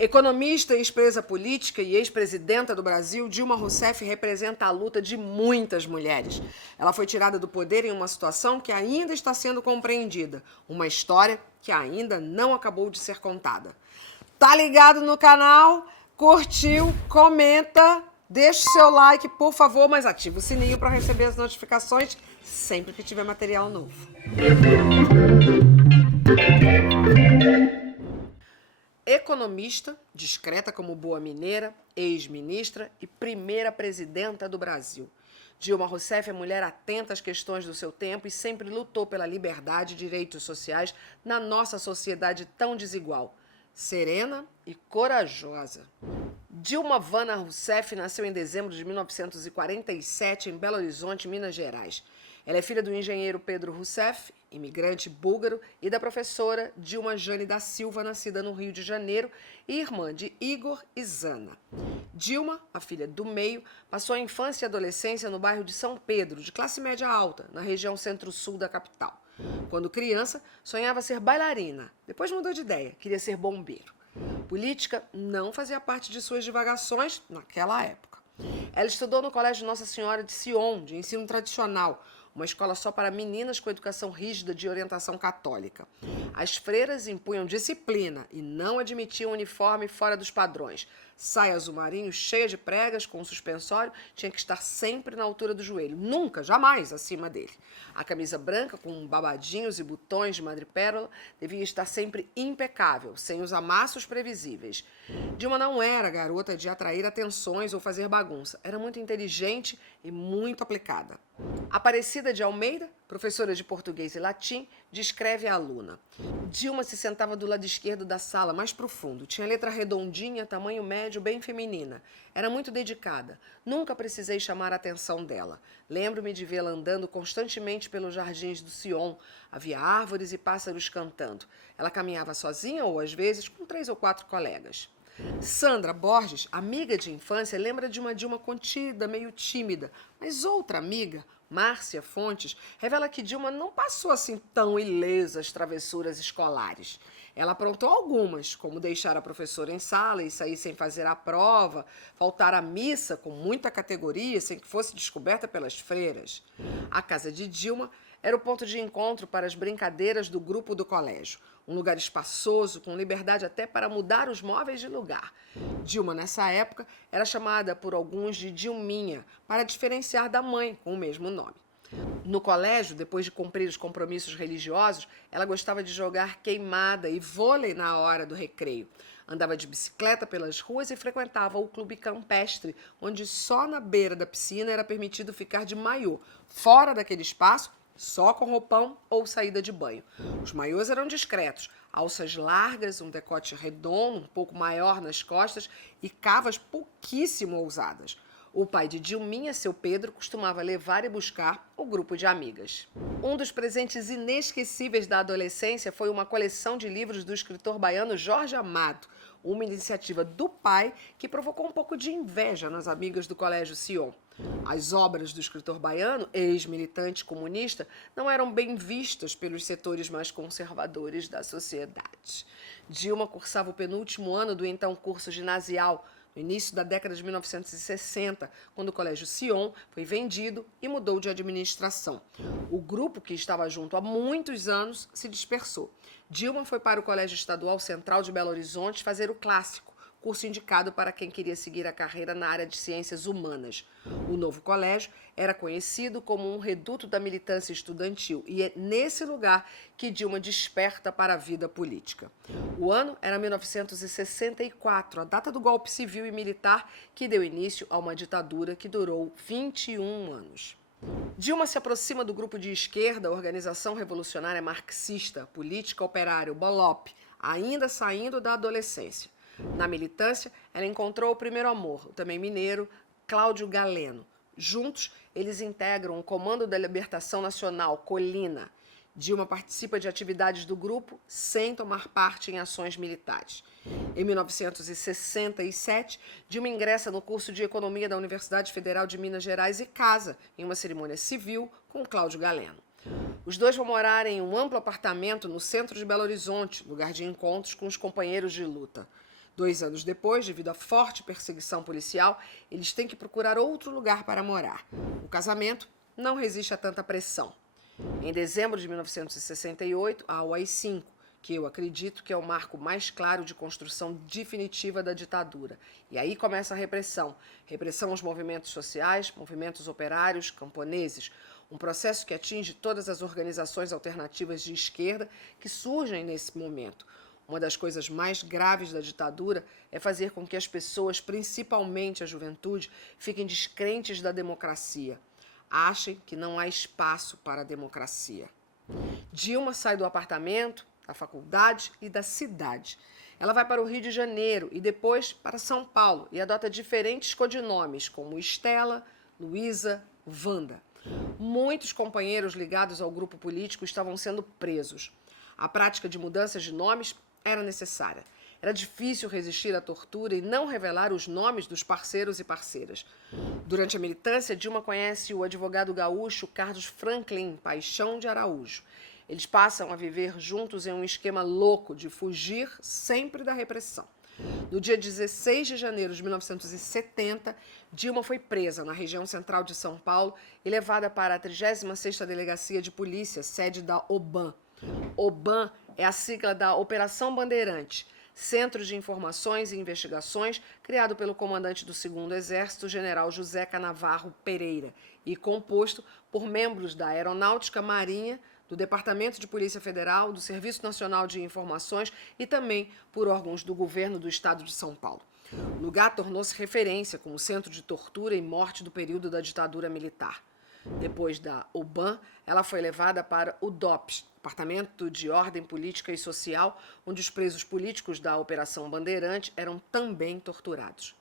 Economista, ex-presa política e ex-presidenta do Brasil, Dilma Rousseff representa a luta de muitas mulheres. Ela foi tirada do poder em uma situação que ainda está sendo compreendida, uma história que ainda não acabou de ser contada. Tá ligado no canal? Curtiu? Comenta, deixa o seu like, por favor, mas ativa o sininho para receber as notificações sempre que tiver material novo. Economista, discreta como boa mineira, ex-ministra e primeira presidenta do Brasil. Dilma Rousseff é mulher atenta às questões do seu tempo e sempre lutou pela liberdade e direitos sociais na nossa sociedade tão desigual. Serena e corajosa. Dilma Vana Rousseff nasceu em dezembro de 1947 em Belo Horizonte, Minas Gerais. Ela é filha do engenheiro Pedro Rousseff, imigrante búlgaro, e da professora Dilma Jane da Silva, nascida no Rio de Janeiro, e irmã de Igor e Zana. Dilma, a filha do meio, passou a infância e adolescência no bairro de São Pedro, de classe média alta, na região centro-sul da capital. Quando criança, sonhava ser bailarina. Depois mudou de ideia, queria ser bombeiro. Política não fazia parte de suas divagações naquela época. Ela estudou no Colégio Nossa Senhora de Sion, de ensino tradicional, uma escola só para meninas com educação rígida de orientação católica. As freiras impunham disciplina e não admitiam uniforme fora dos padrões. Saia azul marinho cheia de pregas com suspensório tinha que estar sempre na altura do joelho, nunca, jamais acima dele. A camisa branca com babadinhos e botões de madrepérola devia estar sempre impecável, sem os amassos previsíveis. Dilma não era garota de atrair atenções ou fazer bagunça. Era muito inteligente e muito aplicada. Aparecida de Almeida, professora de português e latim, descreve a aluna. Dilma se sentava do lado esquerdo da sala, mais profundo. Tinha letra redondinha, tamanho médio, bem feminina. Era muito dedicada. Nunca precisei chamar a atenção dela. Lembro-me de vê-la andando constantemente pelos jardins do Sion. Havia árvores e pássaros cantando. Ela caminhava sozinha ou, às vezes, com 3 ou 4 colegas. Sandra Borges, amiga de infância, lembra de uma Dilma contida, meio tímida. Mas outra amiga, Márcia Fontes, revela que Dilma não passou assim tão ilesa as travessuras escolares. Ela aprontou algumas, como deixar a professora em sala e sair sem fazer a prova, faltar à missa com muita categoria sem que fosse descoberta pelas freiras. A casa de Dilma era o ponto de encontro para as brincadeiras do grupo do colégio. Um lugar espaçoso, com liberdade até para mudar os móveis de lugar. Dilma, nessa época, era chamada por alguns de Dilminha, para diferenciar da mãe, com o mesmo nome. No colégio, depois de cumprir os compromissos religiosos, ela gostava de jogar queimada e vôlei na hora do recreio. Andava de bicicleta pelas ruas e frequentava o clube campestre, onde só na beira da piscina era permitido ficar de maiô. Fora daquele espaço, só com roupão ou saída de banho. Os maiôs eram discretos, alças largas, um decote redondo, um pouco maior nas costas e cavas pouquíssimo ousadas. O pai de Dilminha, seu Pedro, costumava levar e buscar o grupo de amigas. Um dos presentes inesquecíveis da adolescência foi uma coleção de livros do escritor baiano Jorge Amado, uma iniciativa do pai que provocou um pouco de inveja nas amigas do Colégio Sion. As obras do escritor baiano, ex-militante comunista, não eram bem vistas pelos setores mais conservadores da sociedade. Dilma cursava o penúltimo ano do então curso ginasial, no início da década de 1960, quando o Colégio Sion foi vendido e mudou de administração. O grupo, que estava junto há muitos anos, se dispersou. Dilma foi para o Colégio Estadual Central de Belo Horizonte fazer o clássico, curso indicado para quem queria seguir a carreira na área de ciências humanas. O novo colégio era conhecido como um reduto da militância estudantil e é nesse lugar que Dilma desperta para a vida política. O ano era 1964, a data do golpe civil e militar que deu início a uma ditadura que durou 21 anos. Dilma se aproxima do grupo de esquerda, a Organização Revolucionária Marxista, Política Operária, o BOLOP, ainda saindo da adolescência. Na militância, ela encontrou o primeiro amor, o também mineiro, Cláudio Galeno. Juntos, eles integram o Comando da Libertação Nacional, Colina. Dilma participa de atividades do grupo sem tomar parte em ações militares. Em 1967, Dilma ingressa no curso de Economia da Universidade Federal de Minas Gerais e casa em uma cerimônia civil com Cláudio Galeno. Os dois vão morar em um amplo apartamento no centro de Belo Horizonte, lugar de encontros com os companheiros de luta. 2 anos depois, devido à forte perseguição policial, eles têm que procurar outro lugar para morar. O casamento não resiste a tanta pressão. Em dezembro de 1968, há o AI-5, que eu acredito que é o marco mais claro de construção definitiva da ditadura. E aí começa a repressão. Repressão aos movimentos sociais, movimentos operários, camponeses. Um processo que atinge todas as organizações alternativas de esquerda que surgem nesse momento. Uma das coisas mais graves da ditadura é fazer com que as pessoas, principalmente a juventude, fiquem descrentes da democracia. Achem que não há espaço para a democracia. Dilma sai do apartamento, da faculdade e da cidade. Ela vai para o Rio de Janeiro e depois para São Paulo e adota diferentes codinomes, como Estela, Luísa, Wanda. Muitos companheiros ligados ao grupo político estavam sendo presos. A prática de mudanças de nomes era necessária. Era difícil resistir à tortura e não revelar os nomes dos parceiros e parceiras. Durante a militância, Dilma conhece o advogado gaúcho Carlos Franklin Paixão de Araújo. Eles passam a viver juntos em um esquema louco de fugir sempre da repressão. No dia 16 de janeiro de 1970, Dilma foi presa na região central de São Paulo e levada para a 36ª Delegacia de Polícia, sede da OBAN. OBAN é a sigla da Operação Bandeirante, Centro de Informações e Investigações, criado pelo comandante do 2º Exército, general José Canavarro Pereira, e composto por membros da Aeronáutica, Marinha, do Departamento de Polícia Federal, do Serviço Nacional de Informações e também por órgãos do governo do estado de São Paulo. O lugar tornou-se referência como centro de tortura e morte do período da ditadura militar. Depois da OBAN, ela foi levada para o DOPS, Departamento de Ordem Política e Social, onde os presos políticos da Operação Bandeirante eram também torturados.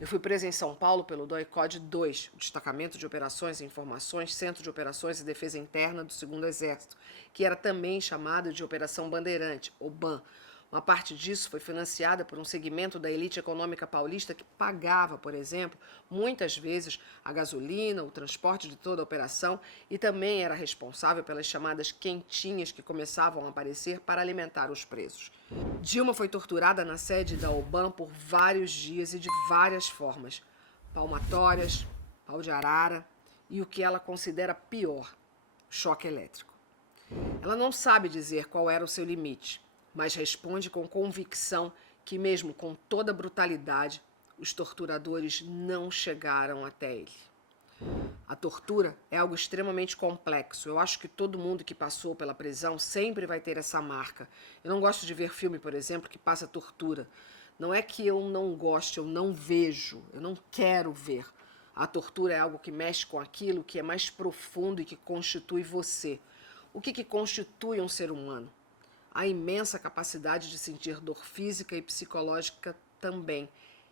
Eu fui presa em São Paulo pelo DOI-CODE 2, o Destacamento de Operações e Informações, Centro de Operações e Defesa Interna do 2º Exército, que era também chamado de Operação Bandeirante, OBAN. Uma parte disso foi financiada por um segmento da elite econômica paulista que pagava, por exemplo, muitas vezes a gasolina, o transporte de toda a operação e também era responsável pelas chamadas quentinhas que começavam a aparecer para alimentar os presos. Dilma foi torturada na sede da OBAN por vários dias e de várias formas. Palmatórias, pau de arara e o que ela considera pior, choque elétrico. Ela não sabe dizer qual era o seu limite, mas responde com convicção que, mesmo com toda a brutalidade, os torturadores não chegaram até ele. A tortura é algo extremamente complexo. Eu acho que todo mundo que passou pela prisão sempre vai ter essa marca. Eu não gosto de ver filme, por exemplo, que passa tortura. Não é que eu não goste, eu não vejo, eu não quero ver. A tortura é algo que mexe com aquilo que é mais profundo e que constitui você. O que constitui um ser humano? A imensa capacidade de sentir dor física e psicológica também.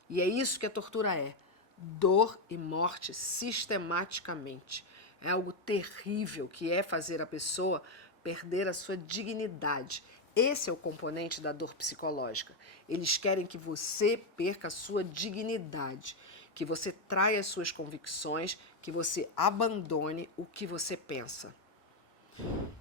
E é isso que a tortura é. Dor e morte sistematicamente. É algo terrível que é fazer a pessoa perder a sua dignidade. Esse é o componente da dor psicológica. Eles querem que você perca a sua dignidade, que você traia as suas convicções, que você abandone o que você pensa.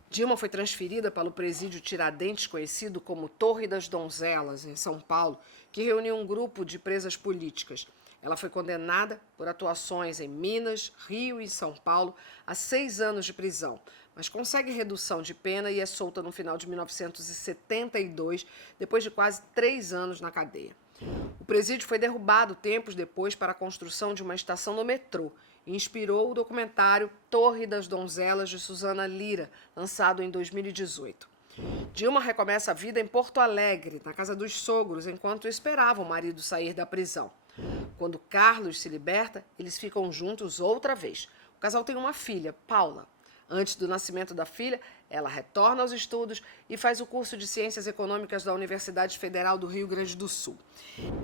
Dilma foi transferida para o presídio Tiradentes, conhecido como Torre das Donzelas, em São Paulo, que reuniu um grupo de presas políticas. Ela foi condenada por atuações em Minas, Rio e São Paulo a 6 anos de prisão, mas consegue redução de pena e é solta no final de 1972, depois de quase 3 anos na cadeia. O presídio foi derrubado tempos depois para a construção de uma estação no metrô e inspirou o documentário Torre das Donzelas, de Suzana Lira, lançado em 2018. Dilma recomeça a vida em Porto Alegre, na casa dos sogros, enquanto esperava o marido sair da prisão. Quando Carlos se liberta, eles ficam juntos outra vez. O casal tem uma filha, Paula. Antes do nascimento da filha, ela retorna aos estudos e faz o curso de Ciências Econômicas da Universidade Federal do Rio Grande do Sul.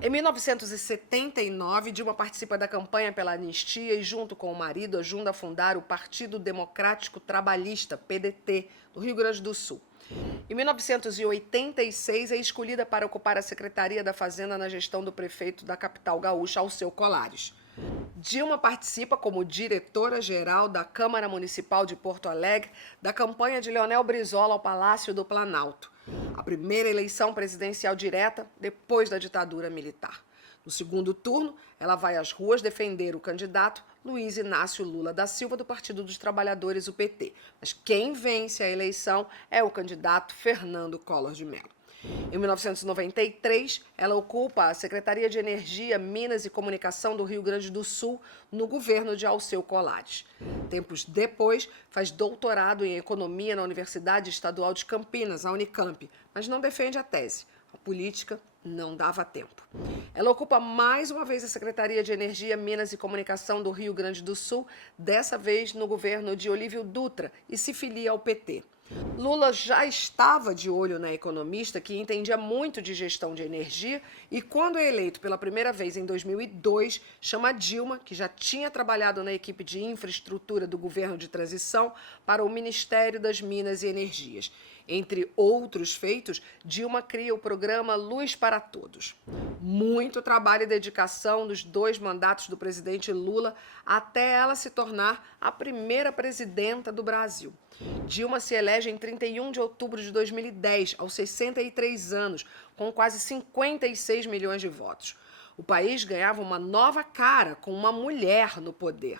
Em 1979, Dilma participa da campanha pela anistia e, junto com o marido, ajuda a fundar o Partido Democrático Trabalhista, PDT, do Rio Grande do Sul. Em 1986, é escolhida para ocupar a Secretaria da Fazenda na gestão do prefeito da capital gaúcha, Alceu Colares. Dilma participa como diretora-geral da Câmara Municipal de Porto Alegre da campanha de Leonel Brizola ao Palácio do Planalto, a primeira eleição presidencial direta depois da ditadura militar. No segundo turno, ela vai às ruas defender o candidato Luiz Inácio Lula da Silva, do Partido dos Trabalhadores, o PT. Mas quem vence a eleição é o candidato Fernando Collor de Mello. Em 1993, ela ocupa a Secretaria de Energia, Minas e Comunicação do Rio Grande do Sul, no governo de Alceu Colares. Tempos depois, faz doutorado em Economia na Universidade Estadual de Campinas, a Unicamp, mas não defende a tese. A política não dava tempo. Ela ocupa mais uma vez a Secretaria de Energia, Minas e Comunicação do Rio Grande do Sul, dessa vez no governo de Olívio Dutra, e se filia ao PT. Lula já estava de olho na economista, que entendia muito de gestão de energia, e quando é eleito pela primeira vez em 2002, chama Dilma, que já tinha trabalhado na equipe de infraestrutura do governo de transição, para o Ministério das Minas e Energias. Entre outros feitos, Dilma cria o programa Luz para Todos. Muito trabalho e dedicação dos 2 mandatos do presidente Lula até ela se tornar a primeira presidenta do Brasil. Dilma se elege em 31 de outubro de 2010, aos 63 anos, com quase 56 milhões de votos. O país ganhava uma nova cara com uma mulher no poder.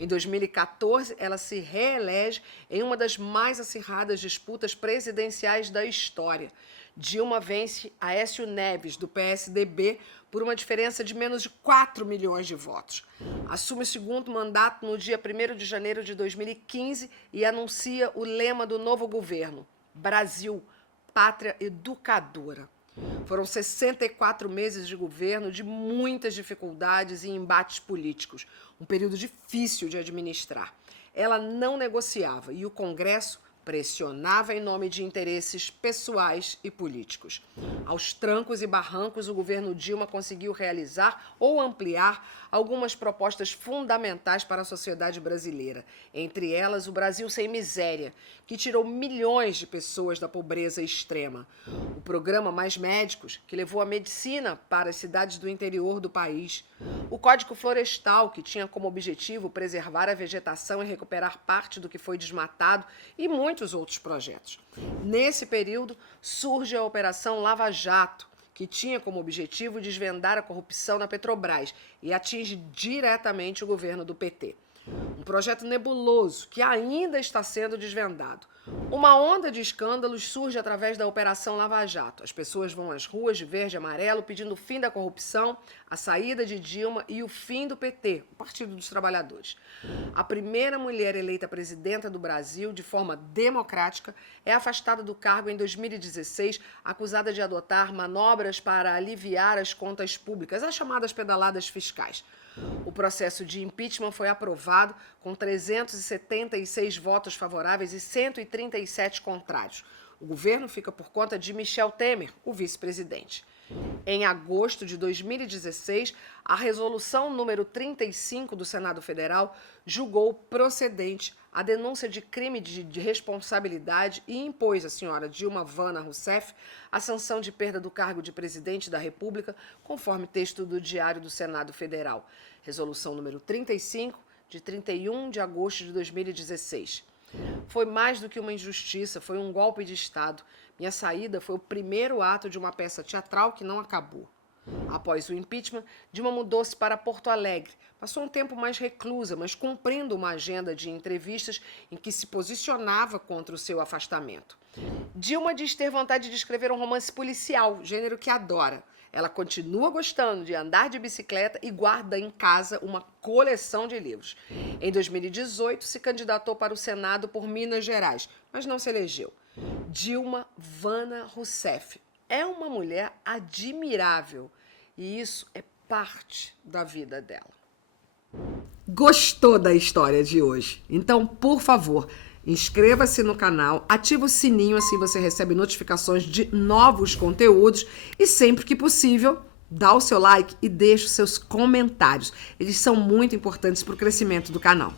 Em 2014, ela se reelege em uma das mais acirradas disputas presidenciais da história. Dilma vence Aécio Neves, do PSDB, por uma diferença de menos de 4 milhões de votos. Assume o segundo mandato no dia 1º de janeiro de 2015 e anuncia o lema do novo governo: Brasil, Pátria Educadora. Foram 64 meses de governo de muitas dificuldades e embates políticos, um período difícil de administrar. Ela não negociava e o Congresso pressionava em nome de interesses pessoais e políticos. Aos trancos e barrancos, o governo Dilma conseguiu realizar ou ampliar algumas propostas fundamentais para a sociedade brasileira, entre elas o Brasil Sem Miséria, que tirou milhões de pessoas da pobreza extrema. O programa Mais Médicos, que levou a medicina para as cidades do interior do país. O Código Florestal, que tinha como objetivo preservar a vegetação e recuperar parte do que foi desmatado, e muitos outros projetos. Nesse período, surge a Operação Lava Jato, que tinha como objetivo desvendar a corrupção na Petrobras e atinge diretamente o governo do PT. Um projeto nebuloso que ainda está sendo desvendado. Uma onda de escândalos surge através da Operação Lava Jato. As pessoas vão às ruas de verde e amarelo pedindo o fim da corrupção, a saída de Dilma e o fim do PT, o Partido dos Trabalhadores. A primeira mulher eleita presidenta do Brasil de forma democrática é afastada do cargo em 2016, acusada de adotar manobras para aliviar as contas públicas, as chamadas pedaladas fiscais. O processo de impeachment foi aprovado com 376 votos favoráveis e 137 contrários. O governo fica por conta de Michel Temer, o vice-presidente. Em agosto de 2016, a resolução número 35 do Senado Federal julgou procedente a denúncia de crime de responsabilidade e impôs à senhora Dilma Vana Rousseff a sanção de perda do cargo de presidente da República, conforme texto do Diário do Senado Federal. Resolução número 35, de 31 de agosto de 2016. Foi mais do que uma injustiça, foi um golpe de Estado. Minha saída foi o primeiro ato de uma peça teatral que não acabou. Após o impeachment, Dilma mudou-se para Porto Alegre. Passou um tempo mais reclusa, mas cumprindo uma agenda de entrevistas em que se posicionava contra o seu afastamento. Dilma diz ter vontade de escrever um romance policial, gênero que adora. Ela continua gostando de andar de bicicleta e guarda em casa uma coleção de livros. Em 2018, se candidatou para o Senado por Minas Gerais, mas não se elegeu. Dilma Vana Rousseff é uma mulher admirável e isso é parte da vida dela. Gostou da história de hoje? Então, por favor, inscreva-se no canal, ativa o sininho, assim você recebe notificações de novos conteúdos e sempre que possível, dá o seu like e deixa os seus comentários. Eles são muito importantes para o crescimento do canal.